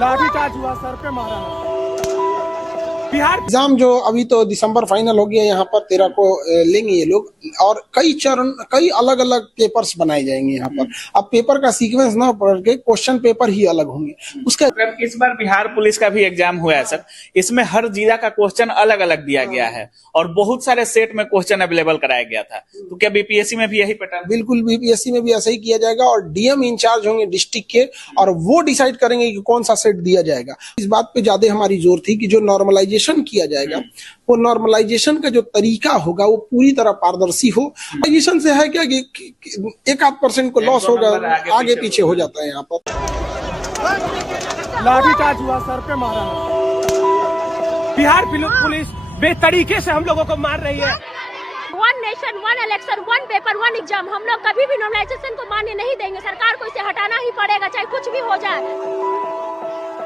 लाठीचार्ज हुआ, सर पे मारा। बिहार एग्जाम जो अभी तो दिसंबर फाइनल हो गया, यहाँ पर 13 को लेंगे ये लोग, और कई अलग अलग पेपर्स बनाए जाएंगे यहाँ पर। अब पेपर का सीक्वेंस ना पढ़ के क्वेश्चन पेपर ही अलग होंगे उसका। मतलब इस बार बिहार पुलिस का भी एग्जाम हुआ है सर, इसमें हर जिला का क्वेश्चन अलग अलग दिया गया है और बहुत सारे सेट में क्वेश्चन अवेलेबल कराया गया था। तो क्या बीपीएससी में भी यही पैटर्न? बिल्कुल, बीपीएससी में भी ऐसा ही किया जाएगा और डीएम इंचार्ज होंगे डिस्ट्रिक्ट के, और वो डिसाइड करेंगे कि कौन सा सेट दिया जाएगा। इस बात पे ज्यादा हमारी जोर थी कि जो नॉर्मलाइजेशन किया जाएगा, वो नॉर्मलाइजेशन का जो तरीका होगा वो पूरी तरह पारदर्शी हो। नॉर्मलाइजेशन से है क्या कि 1-8% को लॉस होगा, आगे पीछे हो जाता है यहाँ पर। लाठीचार्ज हुआ, सर पे मारा। बिहार पुलिस बेतरीके से हम लोगों को मार रही है। One nation, one election, one paper, one exam. हम लोग कभी भी नॉर्मलाइजेशन को मान्य नहीं देंगे। सरकार को इसे हटाना ही पड़ेगा, चाहे कुछ भी हो जाए।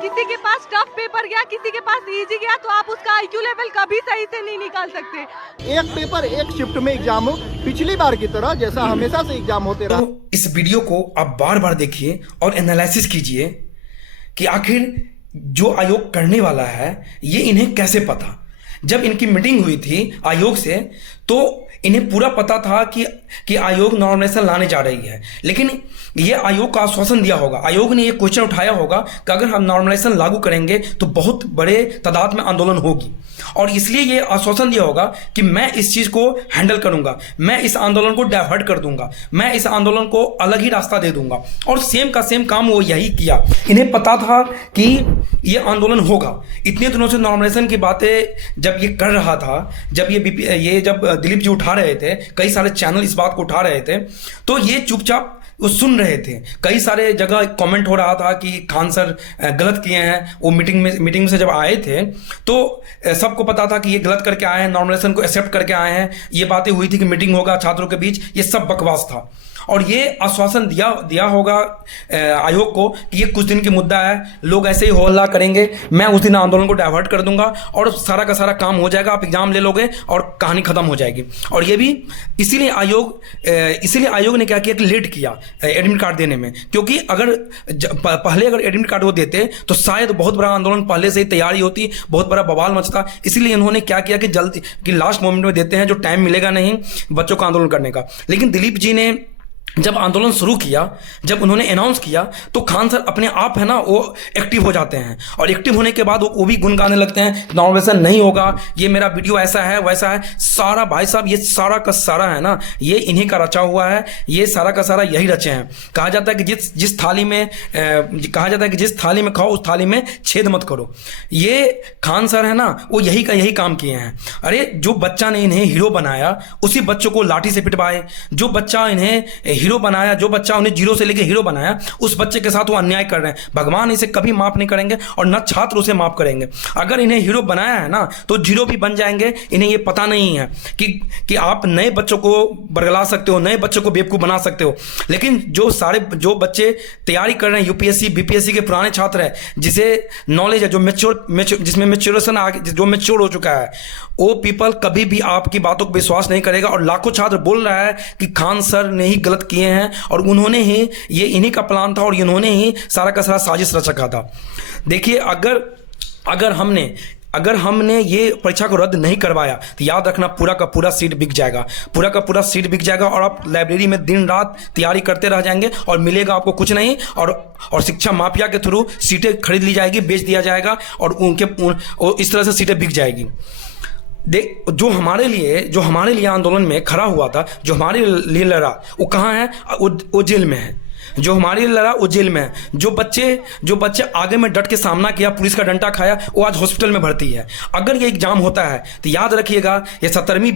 किसी के पास टफ पेपर गया, किसी के पास इजी गया, तो आप उसका आईक्यू लेवल कभी सही से नहीं निकाल सकते। एक पेपर एक शिफ्ट में एग्जाम हो, पिछली बार की तरह जैसा हमेशा से एग्जाम होते रहा। तो इस वीडियो को आप बार बार देखिए और एनालिसिस कीजिए कि आखिर जो आयोग करने वाला है ये इन्हें कैसे पता। जब इनकी मीटिंग हुई थी आयोग से तो इन्हें पूरा पता था कि आयोग नॉर्मलाइजेशन लाने जा रही है, लेकिन ये आयोग का आश्वासन दिया होगा, आयोग ने ये क्वेश्चन उठाया होगा कि अगर हम नॉर्मलाइजेशन लागू करेंगे तो बहुत बड़े तादाद में आंदोलन होगी, और इसलिए ये आश्वासन दिया होगा कि मैं इस चीज को हैंडल करूंगा, मैं इस आंदोलन को डाइवर्ट कर दूंगा, मैं इस आंदोलन को अलग ही रास्ता दे दूंगा। और सेम का सेम काम वो यही किया। इन्हें पता था कि ये आंदोलन होगा। इतने दिनों से नॉर्मलाइजेशन की बातें जब ये कर रहा था, जब जब दिलीप जी उठा रहे थे, कई सारे चैनल इस बात को उठा रहे े, तो ये चुपचाप वो सुन रहे थे। कई सारे जगह कमेंट हो रहा था कि खान सर गलत किए हैं। वो मीटिंग से जब आए थे तो सबको पता था कि ये गलत करके आए हैं, नॉर्मलाइजेशन को एक्सेप्ट करके आए हैं। ये बातें हुई थी कि मीटिंग होगा छात्रों के बीच, ये सब बकवास था। और ये आश्वासन दिया होगा आयोग को कि ये कुछ दिन की मुद्दा है, लोग ऐसे ही हो हल्ला करेंगे, मैं उस दिन आंदोलन को डाइवर्ट कर दूंगा और सारा का सारा काम हो जाएगा, आप एग्जाम ले लोगे और कहानी खत्म हो जाएगी। और ये भी इसीलिए आयोग ने क्या किया कि लेट किया एडमिट कार्ड देने में, क्योंकि अगर पहले एडमिट कार्ड वो देते तो शायद बहुत बड़ा आंदोलन पहले से ही तैयारी होती, बहुत बड़ा बवाल मचता। इसलिए इन्होंने क्या किया कि जल्दी कि लास्ट मोमेंट में देते हैं, जो टाइम मिलेगा नहीं बच्चों को आंदोलन करने का। लेकिन दिलीप जी ने जब आंदोलन शुरू किया, जब उन्होंने अनाउंस किया, तो खान सर अपने आप है ना वो एक्टिव हो जाते हैं, और एक्टिव होने के बाद वो भी गुन गाने लगते हैं, नॉर्मलाइजेशन नहीं होगा, ये मेरा वीडियो ऐसा है वैसा है। सारा भाई साहब ये सारा का सारा है ना, ये इन्हीं का रचा हुआ है, ये सारा का सारा यही रचे हैं। कहा जाता है कि जिस थाली में खाओ उस थाली में छेद मत करो। ये खान सर है ना वो यही काम किए हैं। अरे जो बच्चा ने इन्हें हीरो बनाया उसी बच्चों को लाठी से पिटवाए, जो बच्चा इन्हें हीरो बनाया, जो बच्चा उन्हें जीरो से लेके हीरो बनाया, उस बच्चे के साथ वो अन्याय कर रहे हैं। भगवान इसे कभी माफ नहीं करेंगे और न छात्र उसे माफ करेंगे। अगर इन्हें हीरो बनाया है ना तो जीरो भी बन जाएंगे। इन्हें ये पता नहीं है कि आप नए बच्चों को बरगला सकते हो, नए बच्चों को बेवकूफ बना सकते हो। लेकिन जो बच्चे तैयारी कर रहे हैं यूपीएससी बीपीएससी के पुराने छात्र हैं, जिसे नॉलेज है, जिसमें मेच्योरेशन जो मेच्योर हो चुका है, वो पीपल कभी भी आपकी बातों को विश्वास नहीं करेगा। और लाखों छात्र बोल रहा है कि खान सर ने ही गलत किए हैं और उन्होंने ही ये इन्हीं का प्लान था और इन्होंने ही सारा का सारा साजिश रच रखा था। देखिए अगर हमने ये परीक्षा को रद्द नहीं करवाया तो याद रखना पूरा का पूरा सीट बिक जाएगा, और आप लाइब्रेरी में दिन रात तैयारी करते रह जाएंगे और मिलेगा आपको कुछ नहीं। और शिक्षा माफिया के थ्रू सीटें खरीद ली जाएगी, बेच दिया जाएगा और इस तरह से सीटें बिक जाएगी। जो हमारे लिए आंदोलन में खड़ा हुआ था, जो हमारे लिए लड़ा, वो कहाँ है? वो जेल में है। जो हमारे लिए लड़ा वो जेल में है। जो बच्चे आगे में डट के सामना किया, पुलिस का डंडा खाया, वो आज हॉस्पिटल में भर्ती है। अगर ये एग्जाम होता है तो याद रखिएगा, ये 17वीं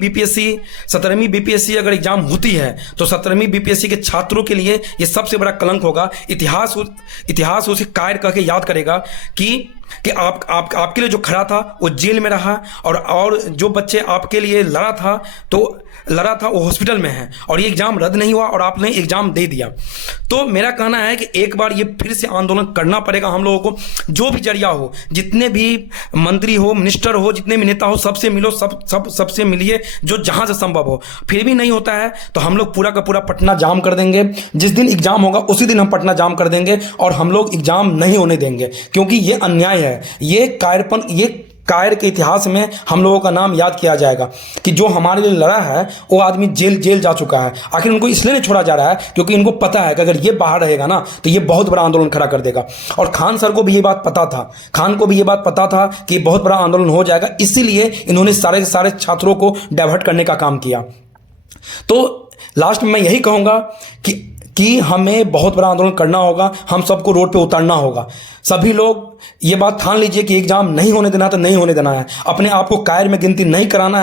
बीपीएससी अगर एग्जाम होती है तो 17वीं बीपीएससी के छात्रों के लिए ये सबसे बड़ा कलंक होगा। इतिहास उसे कायर करके याद करेगा कि कि आपके लिए जो खड़ा था वो जेल में रहा, और जो बच्चे आपके लिए लड़ा था वो हॉस्पिटल में है, और ये एग्जाम रद्द नहीं हुआ और आपने एग्जाम दे दिया। तो मेरा कहना है कि एक बार ये फिर से आंदोलन करना पड़ेगा हम लोगों को। जो भी जरिया हो, जितने भी मंत्री हो, मिनिस्टर हो, जितने भी नेता हो, सबसे मिलो, सबसे मिलिए जो जहां से संभव हो। फिर भी नहीं होता है तो हम लोग पूरा का पूरा पटना जाम कर देंगे। जिस दिन एग्जाम होगा उसी दिन हम पटना जाम कर देंगे, और हम लोग एग्जाम नहीं होने देंगे, क्योंकि ये अन्याय है, ये कायर के इतिहास में हम लोगों का नाम याद किया जाएगा कि जो हमारे लिए लड़ा है वो आदमी जेल जा चुका है। आखिर उनको इसलिए नहीं छोड़ा जा रहा है क्योंकि इनको पता है कि अगर ये बाहर रहेगा ना तो ये बहुत बड़ा आंदोलन खड़ा कर देगा। और खान सर को भी ये बात पता था, खान को भी ये बात पता था कि बहुत बड़ा आंदोलन हो जाएगा, इसीलिए इन्होंने सारे के सारे छात्रों को डाइवर्ट करने का काम किया। तो लास्ट में मैं यही कहूँगा कि हमें बहुत बड़ा आंदोलन करना होगा, हम सबको रोड पे उतरना होगा। सभी लोग ये बात ठान लीजिए कि एग्जाम नहीं होने देना तो नहीं होने देना है, अपने आप को कायर में गिनती नहीं कराना है।